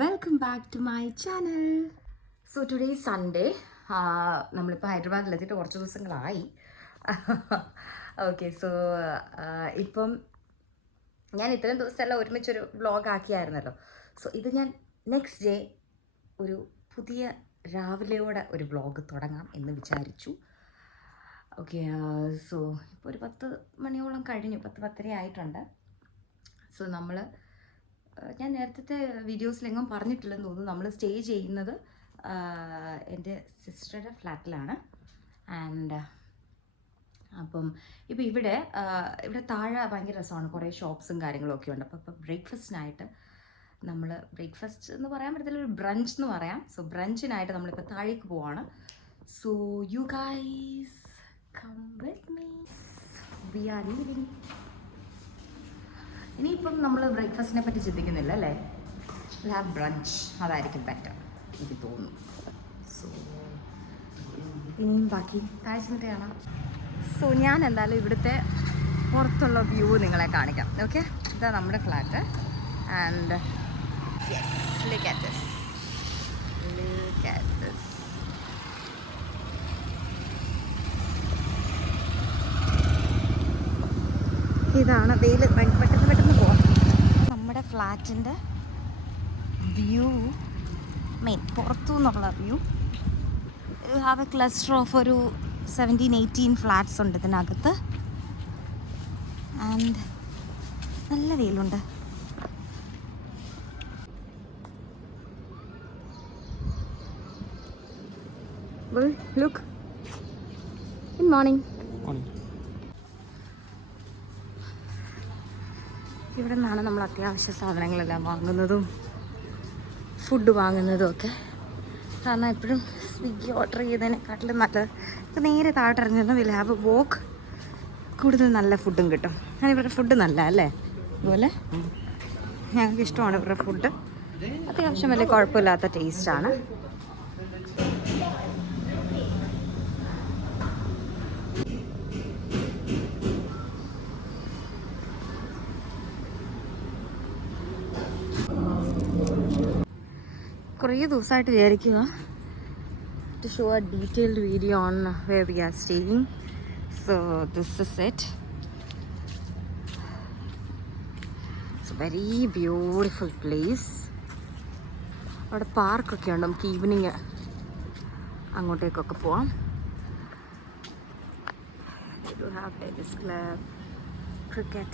Welcome back to my channel. So today Sunday. നമ്മളിപ്പോൾ ഹൈദരാബാദിലെത്തിയിട്ട് കുറച്ച് ദിവസങ്ങളായി. ഓക്കെ, സോ ഇപ്പം ഞാൻ ഇത്രയും ദിവസമെല്ലാം ഒരുമിച്ചൊരു വ്ളോഗ് ആക്കിയായിരുന്നല്ലോ. സോ ഇത് ഞാൻ നെക്സ്റ്റ് ഡേ ഒരു പുതിയ രാവിലെയോടെ ഒരു വ്ളോഗ് തുടങ്ങാം എന്ന് വിചാരിച്ചു. ഓക്കെ, സോ ഇപ്പോൾ ഒരു 10 മണിയോളം കഴിഞ്ഞു, 10-10:30 ആയിട്ടുണ്ട്. സോ ഞാൻ നേരത്തെ വീഡിയോസിലെങ്ങും പറഞ്ഞിട്ടില്ലെന്ന് തോന്നുന്നു. നമ്മൾ സ്റ്റേ ചെയ്യുന്നത് എൻ്റെ സിസ്റ്ററുടെ ഫ്ലാറ്റിലാണ്. ആൻഡ് അപ്പം ഇപ്പോൾ ഇവിടെ താഴെ ഭയങ്കര രസമാണ്, കുറേ ഷോപ്സും കാര്യങ്ങളൊക്കെ ഉണ്ട്. അപ്പോൾ ബ്രേക്ക്ഫാസ്റ്റിനായിട്ട് നമ്മൾ ബ്രേക്ക്ഫാസ്റ്റ് എന്ന് പറയാൻ പറ്റത്തില്ല, ഒരു ബ്രഞ്ച് എന്ന് പറയാം. സോ ബ്രഞ്ചിനായിട്ട് നമ്മളിപ്പോൾ താഴേക്ക് പോവാണ്. So you guys come with me, we are leaving. ഇനിയിപ്പം നമ്മൾ ബ്രേക്ക്ഫാസ്റ്റിനെ പറ്റി ചിന്തിക്കുന്നില്ല അല്ലേ, വിൽ ഹാവ് ബ്രഞ്ച്, അതായിരിക്കും ബെറ്റർ എനിക്ക് തോന്നുന്നു. സോ ഇനിയും ബാക്കി താഴെ ചെന്നിട്ട് കാണാം. സോ ഞാൻ എന്തായാലും ഇവിടുത്തെ പുറത്തുള്ള വ്യൂ നിങ്ങളെ കാണിക്കാം. ഓക്കെ, ഇതാ നമ്മുടെ flat. And yes, look at this, look at this. ഇതാണ് വെയിൽ, പെട്ടെന്ന് പോവാം. നമ്മുടെ ഫ്ലാറ്റിൻ്റെ വ്യൂ, പുറത്തു നിന്നുള്ള view. You have A cluster of ഒരു 17-18 ഫ്ലാറ്റ്സ് ഉണ്ട് ഇതിനകത്ത്. ആൻഡ് നല്ല വെയിലുണ്ട്. Look, good morning. ഇവിടെ നിന്നാണ് നമ്മൾ അത്യാവശ്യ സാധനങ്ങളെല്ലാം വാങ്ങുന്നതും ഫുഡ് വാങ്ങുന്നതും ഒക്കെ. കാരണം എപ്പോഴും സ്വിഗ്ഗി ഓർഡർ ചെയ്തതിനെക്കാട്ടിലും നല്ലത് ഇപ്പോൾ നേരെ താഴോട്ടിറങ്ങുന്ന വിൽ ഹാവ് എ വോക്ക്. കൂടുതൽ നല്ല ഫുഡും കിട്ടും. കാരണം ഇവരുടെ ഫുഡ് നല്ല അല്ലേ, അതുപോലെ ഞങ്ങൾക്ക് ഇഷ്ടമാണ് ഇവരുടെ ഫുഡ്. അത്യാവശ്യം വലിയ കുഴപ്പമില്ലാത്ത ടേസ്റ്റാണ്. കുറേ ദിവസമായിട്ട് വിചാരിക്കുക to show a detailed video on where we are staying. So this is it. It's a very beautiful place. അവിടെ പാർക്കൊക്കെ ഉണ്ട്, നമുക്ക് ഈവനിങ് അങ്ങോട്ടേക്കൊക്കെ പോവാം. You have tennis club, cricket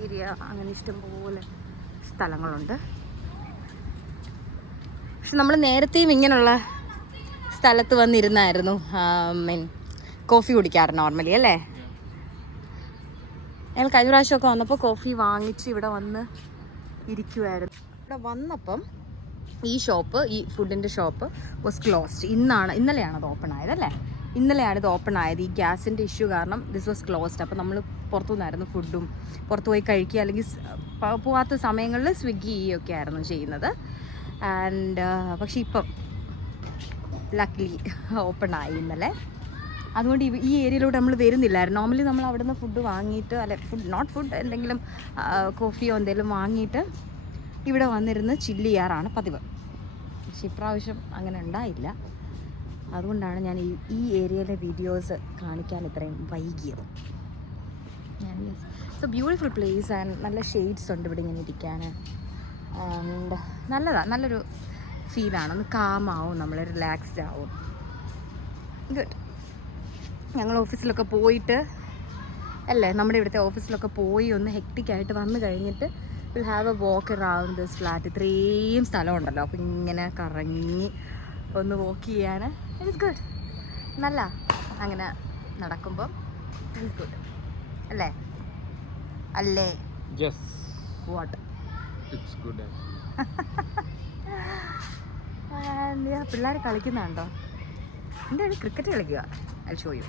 area, അങ്ങനെ ഇഷ്ടംപോലെ സ്ഥലങ്ങളുണ്ട്. പക്ഷെ നമ്മൾ നേരത്തെയും ഇങ്ങനെയുള്ള സ്ഥലത്ത് വന്നിരുന്നായിരുന്നു കോഫി കുടിക്കാറ് നോർമലി അല്ലേ. ഞങ്ങൾ കഴിഞ്ഞ പ്രാവശ്യമൊക്കെ വന്നപ്പോൾ കോഫി വാങ്ങിച്ച് ഇവിടെ വന്ന് ഇരിക്കുമായിരുന്നു. ഇവിടെ വന്നപ്പം ഈ ഫുഡിൻ്റെ ഷോപ്പ് വാസ് ക്ലോസ്ഡ്. ഇന്നലെയാണ് അത് ഓപ്പൺ ആയതല്ലേ, ഇന്നലെയാണ് ഇത് ഓപ്പൺ ആയത്. ഈ ഗ്യാസിൻ്റെ ഇഷ്യൂ കാരണം ദിസ് വാസ് ക്ലോസ്ഡ്. അപ്പോൾ നമ്മൾ പുറത്തുനിന്നായിരുന്നു ഫുഡും, പുറത്ത് പോയി കഴിക്കുക, അല്ലെങ്കിൽ പോകാത്ത സമയങ്ങളിൽ സ്വിഗ്ഗി ഒക്കെ ആയിരുന്നു ചെയ്യുന്നത്. ആൻഡ് പക്ഷെ ഇപ്പം ലക്കിലി ഓപ്പൺ ആയി ഇന്നലെ. അതുകൊണ്ട് ഈ ഏരിയയിലൂടെ നമ്മൾ വരുന്നില്ലായിരുന്നു. നോർമലി നമ്മൾ അവിടെ നിന്ന് ഫുഡ് വാങ്ങിയിട്ട്, ഫുഡ് എന്തെങ്കിലും കോഫിയോ എന്തെങ്കിലും വാങ്ങിയിട്ട് ഇവിടെ വന്നിരുന്ന് ചില്ല് ചെയ്യാറാണ് പതിവ്. പക്ഷെ ഇപ്രാവശ്യം അങ്ങനെ ഉണ്ടായില്ല. അതുകൊണ്ടാണ് ഞാൻ ഈ ഏരിയയിലെ വീഡിയോസ് കാണിക്കാൻ ഇത്രയും വൈകിയത്. സോ ബ്യൂട്ടിഫുൾ പ്ലേസ് ആൻഡ് നല്ല ഷെയ്ഡ്സ് ഉണ്ട് ഇവിടെ ഇങ്ങനെ ഇരിക്കാൻ. ആൻഡ് നല്ലൊരു ഫീലാണ്, ഒന്ന് കാമാവും, നമ്മൾ റിലാക്സ്ഡ് ആവും. ഗുഡ്. ഞങ്ങൾ ഓഫീസിലൊക്കെ പോയിട്ട് അല്ലേ, നമ്മുടെ ഇവിടുത്തെ ഓഫീസിലൊക്കെ പോയി ഒന്ന് ഹെക്റ്റിക്കായിട്ട് വന്നു കഴിഞ്ഞിട്ട് will have a walk around this flat. ഇത്രയും സ്ഥലമുണ്ടല്ലോ, അപ്പോൾ ഇങ്ങനെ കറങ്ങി ഒന്ന് വാക്ക് ചെയ്യാൻ ഇറ്റ്സ് ഗുഡ്. നല്ല അങ്ങനെ നടക്കുമ്പം ഇറ്റ്സ് ഗുഡ് അല്ലേ. വാട്ട് പിള്ളേർ കളിക്കുന്നുണ്ടോ? എൻ്റെ ഒരു ക്രിക്കറ്റ് കളിക്കുക. I show you.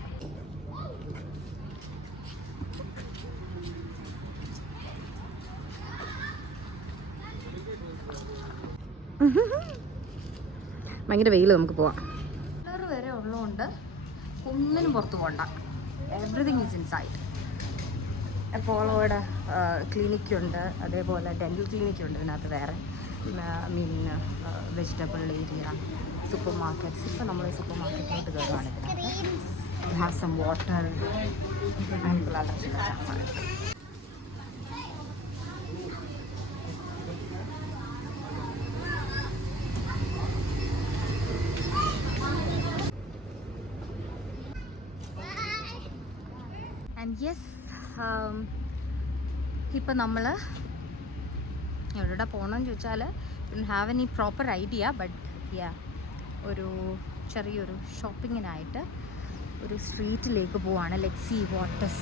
ഭയങ്കര വെയിൽ, നമുക്ക് പോവാം. പിള്ളേർ വരെ ഉള്ളതുകൊണ്ട് ഒന്നിനും പുറത്ത് പോകണ്ട, എവറിതിങ് ഈസ് ഇൻസൈഡ്. അപ്പോളോയുടെ ക്ലിനിക്കുണ്ട്, അതേപോലെ ഡെൻ്റൽ ക്ലിനിക്കുണ്ട് ഇതിനകത്ത് വേറെ, മീൻ വെജിറ്റബിൾ ഏരിയ, സൂപ്പർ മാർക്കറ്റ്സ്. ഇപ്പോൾ നമ്മൾ സൂപ്പർ മാർക്കറ്റിലോട്ട് കയറുകയാണ്. ഇതിനകത്ത് have some water and yes. ഇപ്പം നമ്മൾ എവിടെ പോകണമെന്ന് ചോദിച്ചാൽ have any proper idea, but yeah ഒരു ചെറിയൊരു ഷോപ്പിങ്ങിനായിട്ട് ഒരു സ്ട്രീറ്റിലേക്ക് പോവാണ്. Let's see what is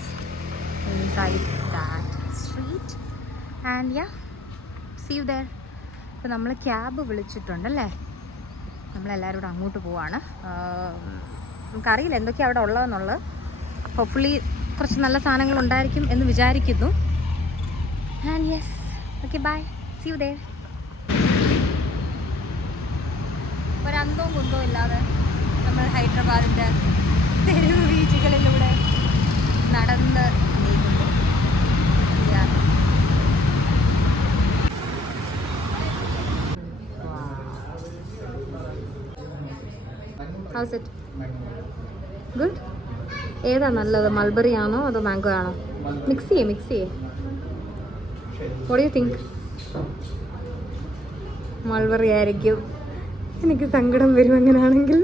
inside that street and yeah see you there. ഇപ്പം നമ്മൾ ക്യാബ് വിളിച്ചിട്ടുണ്ടല്ലേ, നമ്മളെല്ലാവരും കൂടെ അങ്ങോട്ട് പോവാണ്. നമുക്കറിയില്ല എന്തൊക്കെയാണ് അവിടെ ഉള്ളതെന്നുള്ളത്. ഹോപ്പ്ഫുള്ളി കുറച്ച് നല്ല സാധനങ്ങൾ ഉണ്ടായിരിക്കും എന്ന് വിചാരിക്കുന്നു. And yes, okay bye, see you there. ഒരന്തവും കുന്തവും ഇല്ലാതെ നമ്മൾ ഹൈദരാബാദിൻ്റെ തെരുവ് വീഥികളിലൂടെ നടന്ന് നീങ്ങുന്നു. How's it? ഗുഡ്. ഏതാ നല്ലത്, മൾബറി ആണോ അതോ മാംഗോ ആണോ? മിക്സ് ചെയ്യേ. What you think? മൾബറി ആയിരിക്കും. എനിക്ക് സങ്കടം വരും അങ്ങനെയാണെങ്കിൽ.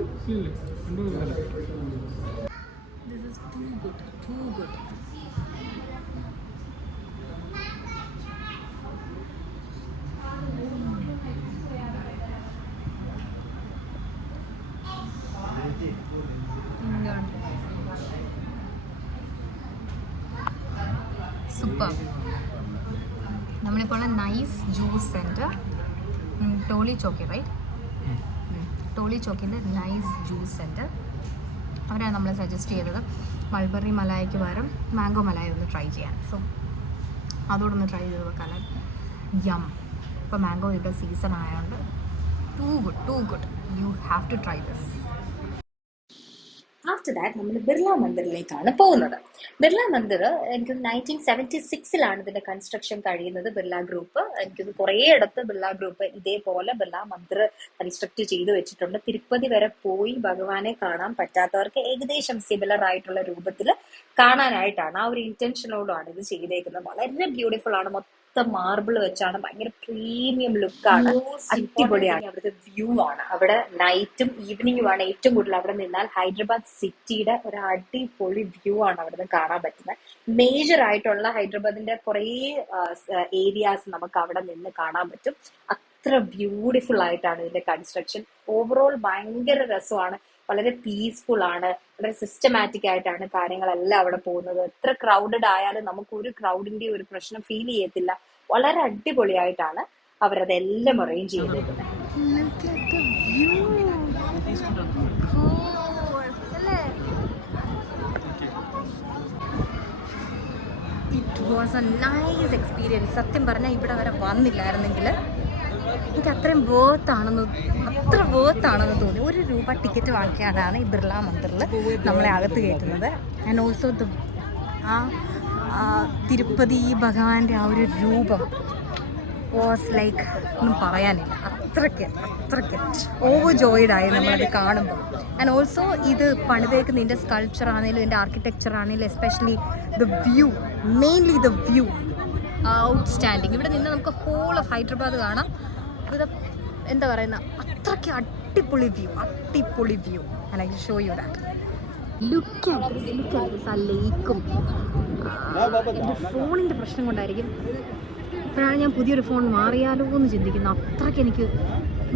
സൂപ്പർ. നമ്മളിപ്പോൾ nice juice centre, Toli ചോക്കി, right? Toli ചോക്കിൻ്റെ nice juice centre, അവരാണ് നമ്മളെ സജസ്റ്റ് ചെയ്തത് മൾബറി മലായിക്ക് പകരം മാംഗോ മലായി ഒന്ന് ട്രൈ ചെയ്യാൻ. സോ അതോടെ ഒന്ന് ട്രൈ ചെയ്ത് വെക്കാനും യം. ഇപ്പോൾ മാംഗോ ഇവിടെ സീസൺ ആയതുകൊണ്ട് too good, you have to try this. After that നമ്മൾ ബിർള മന്ദിറിലേക്കാണ് പോകുന്നത്. ബിർള മന്ദിർ എനിക്ക് 1976 ഇതിന്റെ കൺസ്ട്രക്ഷൻ കഴിയുന്നത്. ബിർള ഗ്രൂപ്പ്, എനിക്കൊന്ന് കുറേ ഇടത്ത് ബിർള ഗ്രൂപ്പ് ഇതേപോലെ ബിർള മന്ദിർ കൺസ്ട്രക്ട് ചെയ്ത് വെച്ചിട്ടുണ്ട്. തിരുപ്പതി വരെ പോയി ഭഗവാനെ കാണാൻ പറ്റാത്തവർക്ക് ഏകദേശം സിമിലർ ആയിട്ടുള്ള രൂപത്തിൽ കാണാനായിട്ടാണ്, ആ ഒരു ഇന്റൻഷനോടാണ് ഇത് ചെയ്തേക്കുന്നത്. വളരെ ബ്യൂട്ടിഫുൾ ആണ്. മാർബിൾ വെച്ചാണ്, ഭയങ്കര പ്രീമിയം ലുക്കാണ്, അടിപൊളിയാണ്. അവിടുത്തെ വ്യൂ ആണ്, അവിടെ നൈറ്റും ഈവനിങ്ങുമാണ് ഏറ്റവും കൂടുതൽ. അവിടെ നിന്നാൽ ഹൈദരാബാദ് സിറ്റിയുടെ ഒരു അടിപൊളി വ്യൂ ആണ് അവിടെ നിന്ന് കാണാൻ പറ്റുന്നത്. മേജർ ആയിട്ടുള്ള ഹൈദരാബാദിന്റെ കുറേ ഏരിയാസ് നമുക്ക് അവിടെ നിന്ന് കാണാൻ പറ്റും. അത്ര ബ്യൂട്ടിഫുൾ ആയിട്ടാണ് ഇതിന്റെ കൺസ്ട്രക്ഷൻ. ഓവറോൾ ഭയങ്കര രസമാണ്, വളരെ പീസ്ഫുൾ ആണ്, വളരെ സിസ്റ്റമാറ്റിക് ആയിട്ടാണ് കാര്യങ്ങളെല്ലാം അവിടെ പോകുന്നത്. എത്ര ക്രൗഡഡ് ആയാലും നമുക്ക് ഒരു ക്രൗഡിന്റെ ഒരു പ്രശ്നം ഫീൽ ചെയ്യത്തില്ല. വളരെ അടിപൊളിയായിട്ടാണ് അവരതെല്ലാം അറേഞ്ച് ചെയ്തിരിക്കുന്നത്. It was A nice experience. സത്യം പറഞ്ഞാൽ ഇവിടെ വരെ വന്നില്ലായിരുന്നെങ്കിൽ എനിക്ക് അത്രയും അത്ര വേർത്താണെന്ന് തോന്നി. ₹1 ടിക്കറ്റ് വാങ്ങിക്കാനാണ് ഈ ബിർള മന്ദിറിൽ നമ്മളെ അകത്ത് കയറ്റുന്നത്. ആൻഡ് ഓൾസോ തിരുപ്പതി ഭഗവാന്റെ ആ ഒരു രൂപം വാസ് ലൈക്ക് ഒന്നും പറയാനില്ല. അത്രയ്ക്ക് ഓവർ ജോയിഡായി നമ്മളത് കാണുമ്പോൾ. ആൻഡ് ഓൾസോ ഇത് പണിതേക്കുന്ന ഇതിൻ്റെ സ്കൾപ്ചർ ആണെങ്കിലും ഇതിൻ്റെ ആർക്കിടെക്ചർ ആണെങ്കിലും especially the view, mainly the view outstanding. ഇവിടെ നിന്ന് നമുക്ക് ഹോൾ ഓഫ് ഹൈദരാബാദ് കാണാം. ഇത് എന്താ പറയുന്ന അത്രയ്ക്ക് അടിപൊളി view. And I will show you that. Look at this, ആ ലേക്കും. എൻ്റെ ഫോണിൻ്റെ പ്രശ്നം കൊണ്ടായിരിക്കും ഇപ്പോഴാണ് ഞാൻ പുതിയൊരു ഫോൺ മാറിയാലോ എന്ന് ചിന്തിക്കുന്നു. അത്രയ്ക്ക് എനിക്ക്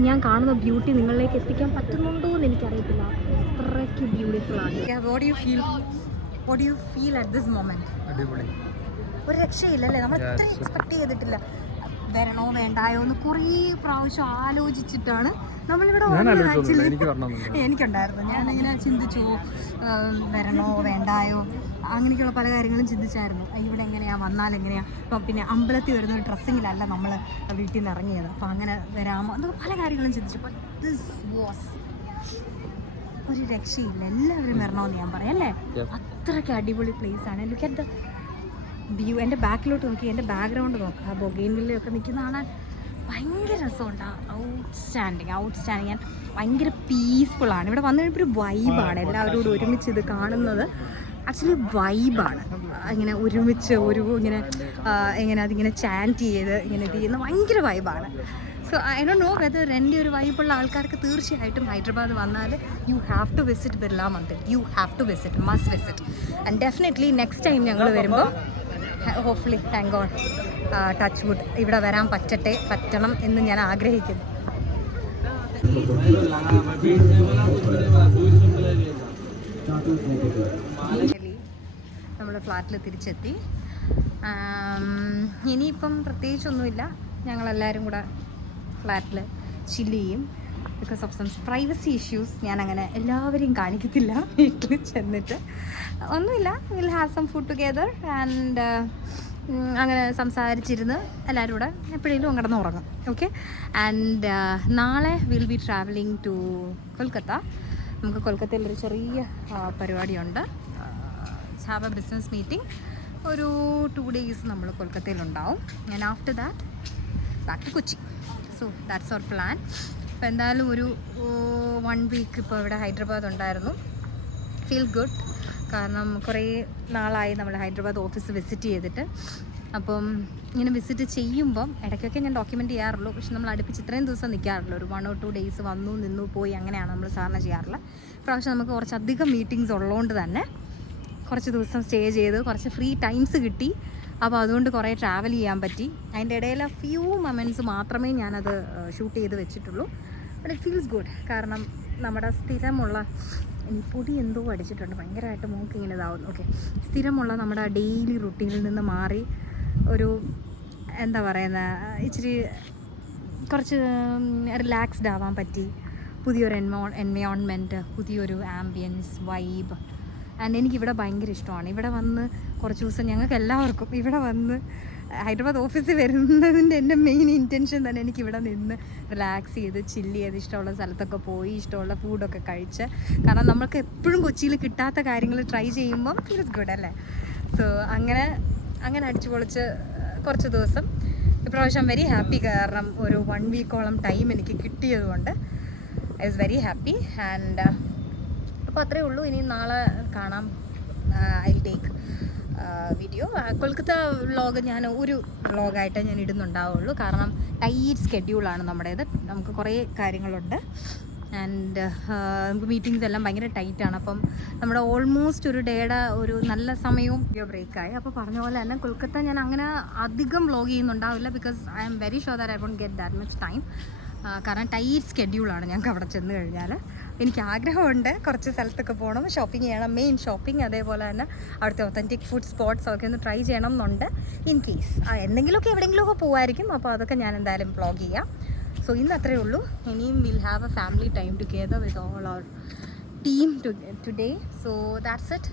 ഞാൻ കാണുന്ന ബ്യൂട്ടി നിങ്ങളിലേക്ക് എത്തിക്കാൻ പറ്റുന്നുണ്ടോ എന്ന് എനിക്കറിയത്തില്ല. അത്രയ്ക്ക് ബ്യൂട്ടിഫുൾ ആണ്. What do you feel at this moment? ഒരു രക്ഷയില്ലല്ലേ, നമ്മൾ ഇത്ര എക്സ്പെക്ട് ചെയ്തിട്ടില്ല. വരണോ വേണ്ടായോ എന്ന് കുറേ പ്രാവശ്യം ആലോചിച്ചിട്ടാണ് നമ്മളിവിടെ വന്നത്. ആക്ച്വലി എനിക്കുണ്ടായിരുന്നു, ഞാനിങ്ങനെ ചിന്തിച്ചു വരണോ വേണ്ടായോ അങ്ങനെയൊക്കെയുള്ള പല കാര്യങ്ങളും ചിന്തിച്ചായിരുന്നു. ഇവിടെ എങ്ങനെയാ, വന്നാൽ എങ്ങനെയാ. അപ്പം പിന്നെ അമ്പലത്തിൽ വരുന്ന ഒരു ഡ്രസ്സിങ്ങിലല്ല നമ്മൾ വീട്ടിൽ നിന്ന് ഇറങ്ങിയത്, അപ്പം അങ്ങനെ വരാമോ എന്നൊക്കെ പല കാര്യങ്ങളും ചിന്തിച്ചു. ബട്ട് ദിസ് വാസ് ഒരു രക്ഷയില്ല. എല്ലാവരും വരണമെന്ന് ഞാൻ പറയാം അല്ലേ. അത്രയ്ക്ക് അടിപൊളി പ്ലേസ് ആണ്. Look at the view. എൻ്റെ ബാക്കിലോട്ട് നോക്കി, എൻ്റെ ബാക്ക്ഗ്രൗണ്ട് നോക്കുക, ആ ബൊഗെയിൻവില്ലയൊക്കെ നിൽക്കുന്ന കാണാൻ ഭയങ്കര രസമുണ്ടാകും. ഔട്ട്സ്റ്റാൻഡിങ്. ഞാൻ ഭയങ്കര പീസ്ഫുള്ളാണ്. ഇവിടെ വന്നു കഴിയുമ്പോൾ ഒരു വൈബാണ്. എല്ലാവരോടും ഒരുമിച്ച് ഇത് കാണുന്നത് ആക്ച്വലി വൈബാണ്. ഇങ്ങനെ ഒരുമിച്ച് ഇങ്ങനെ അതിങ്ങനെ ചാൻറ്റ് ചെയ്ത് ഇങ്ങനെ ഇത് ചെയ്യുന്ന ഭയങ്കര വൈബാണ്. So I don't know whether എൻ്റെ ഒരു വൈബുള്ള ആൾക്കാർക്ക് തീർച്ചയായിട്ടും ഹൈദരാബാദ് വന്നാൽ you have to visit Birla Mandir. Must visit. And definitely next time ഞങ്ങൾ വരുമ്പോൾ hopefully thank God touch wood ഇവിടെ വരാൻ പറ്റണം എന്ന് ഞാൻ ആഗ്രഹിക്കുന്നു. നമ്മൾ ഫ്ലാറ്റിൽ തിരിച്ചെത്തി. ഇനിയിപ്പം പ്രത്യേകിച്ചൊന്നുമില്ല. ഞങ്ങളെല്ലാവരും കൂടെ ഫ്ലാറ്റിൽ ചില്ല് ചെയ്യും. Because of some privacy issues ഞാൻ അങ്ങനെ എല്ലാവരെയും കാണിക്കത്തില്ല. വീട്ടിൽ ചെന്നിട്ട് ഒന്നുമില്ല, will have some food together and അങ്ങനെ സംസാരിച്ചിരുന്ന് എല്ലാവരും കൂടെ എപ്പോഴേലും കിടന്ന് ഉറങ്ങും. ഓക്കെ. ആൻഡ് നാളെ will be travelling to Kolkata. നമുക്ക് കൊൽക്കത്തയിലൊരു ചെറിയ പരിപാടിയുണ്ട്. Have a business meeting. ഒരു 2 days നമ്മൾ കൊൽക്കത്തയിലുണ്ടാവും. And after that back to Kochi. So that's our plan. അപ്പോൾ എന്തായാലും ഒരു 1 week ഇപ്പോൾ ഇവിടെ ഹൈദരാബാദ് ഉണ്ടായിരുന്നു. Feel good. കാരണം കുറേ നാളായി നമ്മൾ ഹൈദരാബാദ് ഓഫീസ് വിസിറ്റ് ചെയ്തിട്ട്. അപ്പം ഇങ്ങനെ വിസിറ്റ് ചെയ്യുമ്പം ഇടയ്ക്കൊക്കെ ഞാൻ ഡോക്യുമെൻറ്റ് ചെയ്യാറുള്ളൂ. പക്ഷെ നമ്മൾ അടുപ്പിച്ച് ഇത്രയും ദിവസം നിൽക്കാറില്ല. ഒരു 1 or 2 days വന്നു നിന്നു പോയി അങ്ങനെയാണ് നമ്മൾ സാധാരണ ചെയ്യാറുള്ളത്. ഇപ്രാവശ്യം നമുക്ക് കുറച്ചധികം മീറ്റിങ്സ് ഉള്ളതുകൊണ്ട് തന്നെ കുറച്ച് ദിവസം സ്റ്റേ ചെയ്ത് കുറച്ച് ഫ്രീ ടൈംസ് കിട്ടി. അപ്പോൾ അതുകൊണ്ട് കുറേ ട്രാവൽ ചെയ്യാൻ പറ്റി. അതിൻ്റെ ഇടയിൽ ഫ്യൂ മൊമെൻറ്റ്സ് മാത്രമേ ഞാനത് ഷൂട്ട് ചെയ്ത് വെച്ചിട്ടുള്ളൂ. But it feels good. കാരണം നമ്മുടെ സ്ഥിരമുള്ള പൊടി എന്തോ അടിച്ചിട്ടുണ്ട്, ഭയങ്കരമായിട്ട് മൂക്ക് ഇങ്ങനെ ഇതാവുന്നു. ഓക്കെ. സ്ഥിരമുള്ള നമ്മുടെ ഡെയിലി റുട്ടീനിൽ നിന്ന് മാറി ഒരു എന്താ പറയുന്ന ഇച്ചിരി കുറച്ച് റിലാക്സ്ഡ് ആവാൻ പറ്റി. പുതിയൊരു എൻവയോൺമെൻറ്റ്, പുതിയൊരു ആംബിയൻസ്, വൈബ്. ആൻഡ് എനിക്കിവിടെ ഭയങ്കര ഇഷ്ടമാണ്. ഇവിടെ വന്ന് കുറച്ച് ദിവസം ഞങ്ങൾക്ക് എല്ലാവർക്കും ഇവിടെ വന്ന് ഹൈദരാബാദ് ഓഫീസിൽ വരുന്നതിൻ്റെ എൻ്റെ മെയിൻ ഇൻറ്റൻഷൻ തന്നെ എനിക്കിവിടെ നിന്ന് റിലാക്സ് ചെയ്ത് ചില്ല് ചെയ്ത് ഇഷ്ടമുള്ള സ്ഥലത്തൊക്കെ പോയി ഇഷ്ടമുള്ള ഫുഡൊക്കെ കഴിച്ച്. കാരണം നമ്മൾക്ക് എപ്പോഴും കൊച്ചിയിൽ കിട്ടാത്ത കാര്യങ്ങൾ ട്രൈ ചെയ്യുമ്പം ഫീൽസ് ഗുഡ് അല്ലേ. സോ അങ്ങനെ അടിച്ചു പൊളിച്ച് കുറച്ച് ദിവസം ഇപ്രാവശ്യം വെരി ഹാപ്പി. കാരണം ഒരു 1 week ടൈം എനിക്ക് കിട്ടിയതുകൊണ്ട് I was very happy. And അപ്പോൾ അത്രയേ ഉള്ളൂ. ഇനി നാളെ കാണാം. I take video. Kolkata vlog ഞാൻ ഒരു വ്ളോഗായിട്ട് ഞാൻ ഇടുന്നുണ്ടാവുള്ളൂ. കാരണം ടൈറ്റ് സ്കെഡ്യൂളാണ് നമ്മുടേത്. നമുക്ക് കുറേ കാര്യങ്ങളുണ്ട്. ആൻഡ് നമുക്ക് മീറ്റിങ്സ് എല്ലാം ഭയങ്കര ടൈറ്റാണ്. അപ്പം നമ്മുടെ ഓൾമോസ്റ്റ് ഒരു ഡേയുടെ ഒരു നല്ല സമയവും ബ്രേക്കായി. അപ്പോൾ പറഞ്ഞ പോലെ തന്നെ കൊൽക്കത്ത ഞാൻ അങ്ങനെ അധികം വ്ളോഗ് ചെയ്യുന്നുണ്ടാവില്ല. Because I am very sure that I won't get that much time. കാരണം ടൈറ്റ് സ്കെഡ്യൂളാണ് ഞങ്ങൾക്ക് അവിടെ ചെന്ന് കഴിഞ്ഞാൽ. എനിക്ക് ആഗ്രഹമുണ്ട് കുറച്ച് സ്ഥലത്തൊക്കെ പോകണം, ഷോപ്പിംഗ് ചെയ്യണം, മെയിൻ ഷോപ്പിംഗ്. അതേപോലെ തന്നെ അവിടുത്തെ ഒത്തൻറ്റിക് ഫുഡ് സ്പോട്ട്സ് ഒക്കെ ഒന്ന് ട്രൈ ചെയ്യണം എന്നുണ്ട്. ഇൻ കേസ് എന്തെങ്കിലുമൊക്കെ എവിടെയെങ്കിലുമൊക്കെ പോകുമായിരിക്കും. അപ്പോൾ അതൊക്കെ ഞാൻ എന്തായാലും വ്ളോഗ് ചെയ്യാം. സോ ഇന്ന് അത്രയേ ഉള്ളൂ. ഇനിയും will have a family time together with all our team today. So that's it.